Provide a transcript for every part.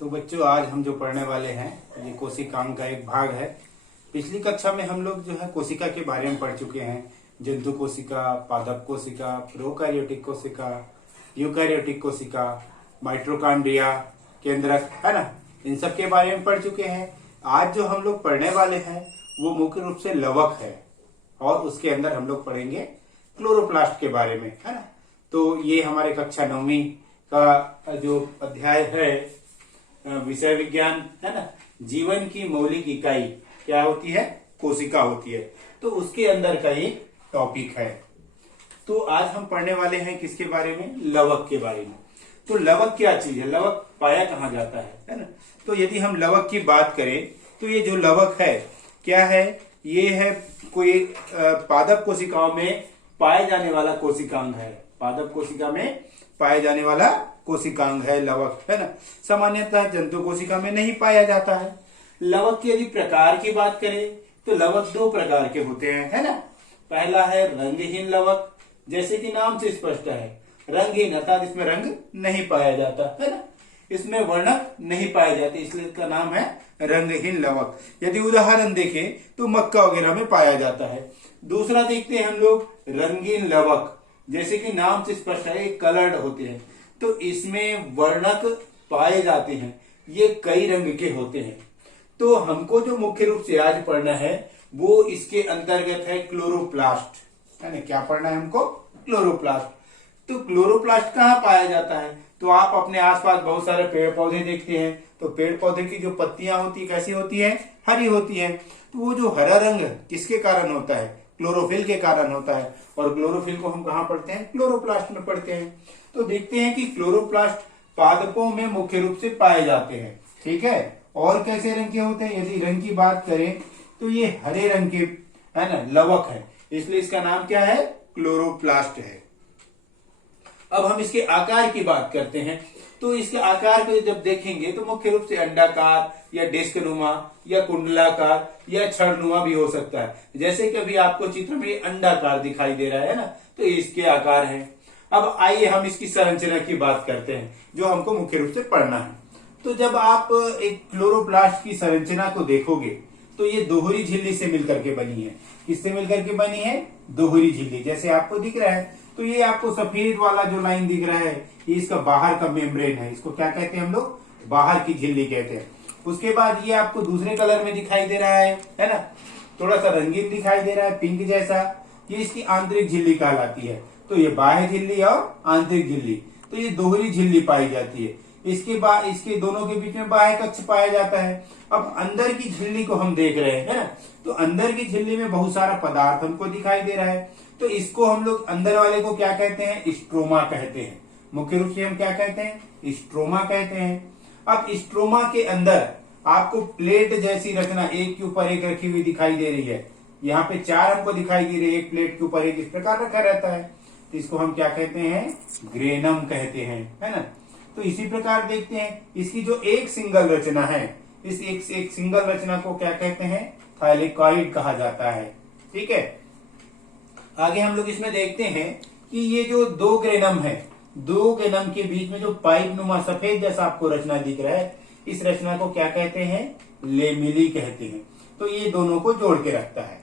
तो बच्चों आज हम जो पढ़ने वाले हैं ये कोशिकांग का एक भाग है। पिछली कक्षा में हम लोग जो है कोशिका के बारे में पढ़ चुके हैं। जंतु कोशिका, पादप कोशिका, प्रोकैरियोटिक कोशिका, यूकैरियोटिक कोशिका, माइटोकॉन्ड्रिया, केंद्रक, है ना, इन सब के बारे में पढ़ चुके हैं। आज जो हम लोग पढ़ने वाले हैं वो मुख्य रूप से लवक है और उसके अंदर हम लोग पढ़ेंगे क्लोरोप्लास्ट के बारे में, है ना। तो ये हमारे कक्षा 9वीं का जो अध्याय है विषय विज्ञान, है ना, जीवन की मौलिक इकाई क्या होती है? कोशिका होती है। तो उसके अंदर का ये टॉपिक है। तो आज हम पढ़ने वाले हैं किसके बारे में? लवक के बारे में। तो लवक क्या चीज है? लवक पाया कहाँ जाता है ना। तो यदि हम लवक की बात करें तो ये जो लवक है क्या है? ये है कोई पादप कोशिकाओं में पाए जाने वाला कोशिकांग है। पादप कोशिका में पाए जाने वाला कोशिकांग है लवक, है ना। सामान्यतः जंतु कोशिका में नहीं पाया जाता है। लवक के यदि प्रकार की बात करें तो लवक दो प्रकार के होते हैं, है ना। पहला है रंगहीन लवक, जैसे कि नाम से स्पष्ट है, रंगहीन अर्थात इसमें रंग नहीं पाया जाता, है ना, इसमें वर्णक नहीं पाए जाते, इसलिए इसका नाम है रंगहीन लवक। यदि उदाहरण देखें तो मक्का वगैरह में पाया जाता है। दूसरा देखते हैं हम लोग रंगीन लवक, जैसे कि नाम से स्पष्ट है, कलर्ड होते हैं, तो इसमें वर्णक पाए जाते हैं, ये कई रंग के होते हैं। तो हमको जो मुख्य रूप से आज पढ़ना है वो इसके अंतर्गत है क्लोरोप्लास्ट, है ना। क्या पढ़ना है हमको? क्लोरोप्लास्ट। तो क्लोरोप्लास्ट कहाँ पाया जाता है? तो आप अपने आसपास बहुत सारे पेड़ पौधे देखते हैं, तो पेड़ पौधे की जो पत्तियां होती है कैसी होती है? हरी होती है। तो वो जो हरा रंग किसके कारण होता है? क्लोरोफिल के कारण होता है। और क्लोरोफिल को हम कहाँ पढ़ते हैं? क्लोरोप्लास्ट में पढ़ते हैं। तो देखते हैं कि क्लोरोप्लास्ट पादपों में मुख्य रूप से पाए जाते हैं, ठीक है। और कैसे रंग के होते हैं? यदि रंग की बात करें तो ये हरे रंग के, है ना, लवक है, इसलिए इसका नाम क्या है? क्लोरोप्लास्ट है। अब हम इसके आकार की बात करते हैं। तो इसके आकार को जब देखेंगे तो मुख्य रूप से अंडाकार या डिस्कनुमा या कुंडलाकार या छड़नुमा भी हो सकता है। जैसे कि अभी आपको चित्र में अंडाकार दिखाई दे रहा है ना, तो इसके आकार है। अब आइए हम इसकी संरचना की बात करते हैं जो हमको मुख्य रूप से पढ़ना है। तो जब आप एक क्लोरोप्लास्ट की संरचना को देखोगे तो ये दोहरी झिल्ली से मिलकर के बनी है। किससे मिलकर के बनी है? दोहरी झिल्ली, जैसे आपको दिख रहा है। तो ये आपको सफेद वाला जो लाइन दिख रहा है ये इसका बाहर का मेम्ब्रेन है। इसको क्या कहते हैं हम लोग? बाहर की झिल्ली कहते हैं। उसके बाद ये आपको दूसरे कलर में दिखाई दे रहा है ना, थोड़ा सा रंगीन दिखाई दे रहा है, पिंक जैसा। ये इसकी आंतरिक झिल्ली कहलाती है। तो ये बाह्य झिल्ली और आंतरिक झिल्ली, तो ये दोहरी झिल्ली पाई जाती है। इसके बाद इसके दोनों के बीच में बाह्य कक्ष पाया जाता है। अब अंदर की झिल्ली को हम देख रहे हैं ना, तो अंदर की झिल्ली में बहुत सारा पदार्थ हमको दिखाई दे रहा है। तो इसको हम लोग अंदर वाले को क्या कहते हैं? स्ट्रोमा कहते हैं। मुख्य रूप से हम क्या कहते हैं? स्ट्रोमा कहते हैं। अब स्ट्रोमा के अंदर आपको प्लेट जैसी रचना एक के ऊपर एक रखी हुई दिखाई दे रही है। यहाँ पे 4 हमको दिखाई दे रही है, एक प्लेट के ऊपर एक, इस प्रकार रखा रहता है। तो इसको हम क्या कहते हैं? ग्रेनम कहते हैं, है ना। तो इसी प्रकार देखते हैं इसकी जो एक सिंगल रचना है, इस एक सिंगल रचना को क्या कहते हैं? थाइलेकॉइड कहा जाता है, ठीक है। आगे हम लोग इसमें देखते हैं कि ये जो दो ग्रेनम है, दो ग्रेनम के बीच में जो पाइप नुमा सफेद जैसा आपको रचना दिख रहा है, इस रचना को क्या कहते हैं? लेमिली कहते हैं। तो ये दोनों को जोड़ के रखता है।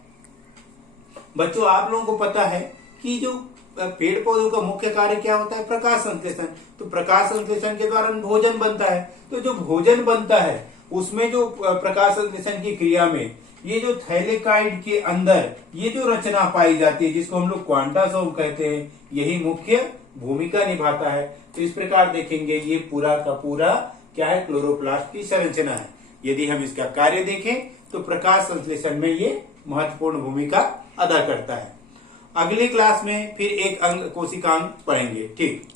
बच्चों आप लोगों को पता है कि जो पेड़ पौधों का मुख्य कार्य क्या होता है? प्रकाश संश्लेषण। तो प्रकाश संश्लेषण के द्वारा भोजन बनता है। तो जो भोजन बनता है उसमें जो प्रकाश संश्लेषण की क्रिया में ये जो थैलेकॉइड के अंदर ये जो रचना पाई जाती है जिसको हम लोग क्वांटासोम कहते हैं, यही मुख्य भूमिका निभाता है। तो इस प्रकार देखेंगे ये पूरा का पूरा क्या है? क्लोरोप्लास्ट की संरचना है। यदि हम इसका कार्य देखें तो प्रकाश संश्लेषण में ये महत्वपूर्ण भूमिका अदा करता है। अगली क्लास में फिर एक अंग कोशिकांग पढ़ेंगे, ठीक।